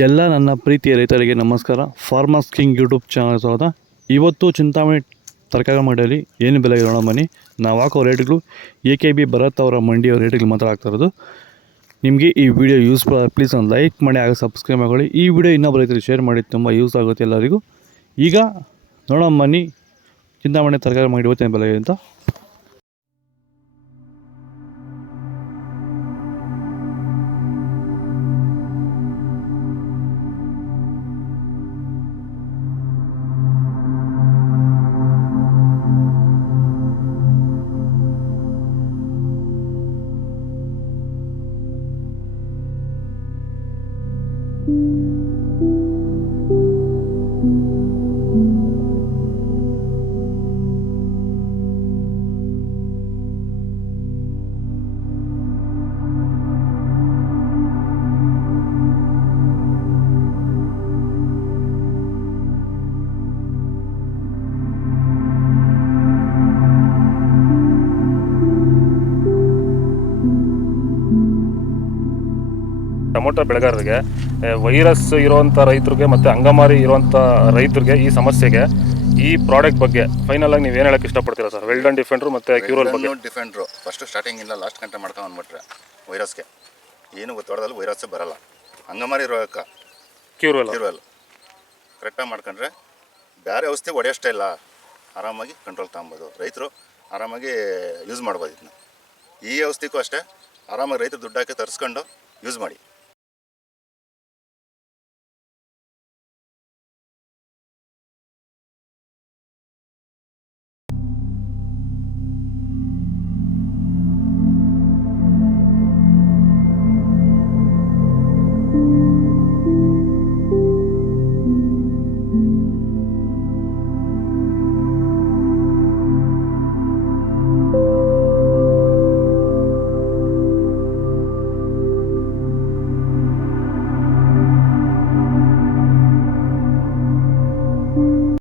ಎಲ್ಲ ನನ್ನ ಪ್ರೀತಿಯ ರೈತರಿಗೆ ನಮಸ್ಕಾರ. ಫಾರ್ಮರ್ಸ್ ಕಿಂಗ್ ಯೂಟ್ಯೂಬ್ ಚಾನಲ್ ಸ್ವಾಗತ. ಇವತ್ತು ಚಿಂತಾಮಣಿ ತರಕಾರಿ ಮಂಡಿಯಲ್ಲಿ ಏನು ಬೆಲೆ ಇರೋಣ ಬನ್ನಿ. ನಾವು ಹಾಕೋ ರೇಟ್ಗಳು AKB ಭರತ್ ಅವರ ಮಂಡಿಯ ರೇಟ್ಗಳು ಮಾತ್ರ ಆಗ್ತಾ ಇರೋದು. ನಿಮಗೆ ಈ ವಿಡಿಯೋ ಯೂಸ್ಫುಲ್ ಆಗಿ ಪ್ಲೀಸ್ ಒಂದು ಲೈಕ್ ಮಾಡಿ, ಆಗ ಸಬ್ಸ್ಕ್ರೈಬ್ ಮಾಡಿ. ಈ ವಿಡಿಯೋ ಇನ್ನೊಬ್ಬ ರೈತರಿಗೆ ಶೇರ್ ಮಾಡಿ, ತುಂಬ ಯೂಸ್ ಆಗುತ್ತೆ ಎಲ್ಲರಿಗೂ. ಈಗ ನೋಡೋಣ ಬನ್ನಿ ಚಿಂತಾಮಣಿ ತರಕಾರಿ ಮಂಡಿ ಇವತ್ತಿನ ಬೆಲೆ ಅಂತ. ಟೊಮೊಟೊ ಬೆಳೆಗಾರರಿಗೆ, ವೈರಸ್ ಇರುವಂಥ ರೈತರಿಗೆ ಮತ್ತು ಅಂಗಮಾರಿ ಇರುವಂಥ ರೈತರಿಗೆ ಈ ಸಮಸ್ಯೆಗೆ ಈ ಪ್ರಾಡಕ್ಟ್ ಬಗ್ಗೆ ಫೈನಲ್ ಆಗಿ ನೀವು ಏನು ಹೇಳಕ್ಕೆ ಇಷ್ಟಪಡ್ತೀರಾ ಸರ್? ವೆಲ್ಡನ್ ಡಿಫೆಂಡ್ರು ಮತ್ತು ಕ್ಯೂರಲ್ ಬಗ್ಗೆ. ಡಿಫೆಂಡ್ರು ಫಸ್ಟು ಸ್ಟಾರ್ಟಿಂಗಿಂದ ಲಾಸ್ಟ್ ಗಂಟೆ ಮಾಡ್ಕೊಂಡು ಬಂದ್ಬಿಟ್ರೆ ವೈರಸ್ಗೆ ಏನು ಗೊತ್ತಾಡೋದಲ್ಲಿ ವೈರಸ್ಸೇ ಬರೋಲ್ಲ. ಅಂಗಮಾರಿ ರೋಗಕ್ಕೆ ಕ್ಯೂರಲ್ ಕರೆಕ್ಟಾಗಿ ಮಾಡ್ಕೊಂಡ್ರೆ ಬೇರೆ ಔಷಧಿ ಹೊಡೆಯೋಷ್ಟೇ ಇಲ್ಲ, ಆರಾಮಾಗಿ ಕಂಟ್ರೋಲ್ ತಗೊಬೋದು. ರೈತರು ಆರಾಮಾಗಿ ಯೂಸ್ ಮಾಡ್ಬೋದು ಇದನ್ನ. ಈ ಔಷಧಿಗೂ ಅಷ್ಟೇ ಆರಾಮಾಗಿ ರೈತರು ದುಡ್ಡು ಹಾಕಿ ತರಿಸ್ಕೊಂಡು ಯೂಸ್ ಮಾಡಿ.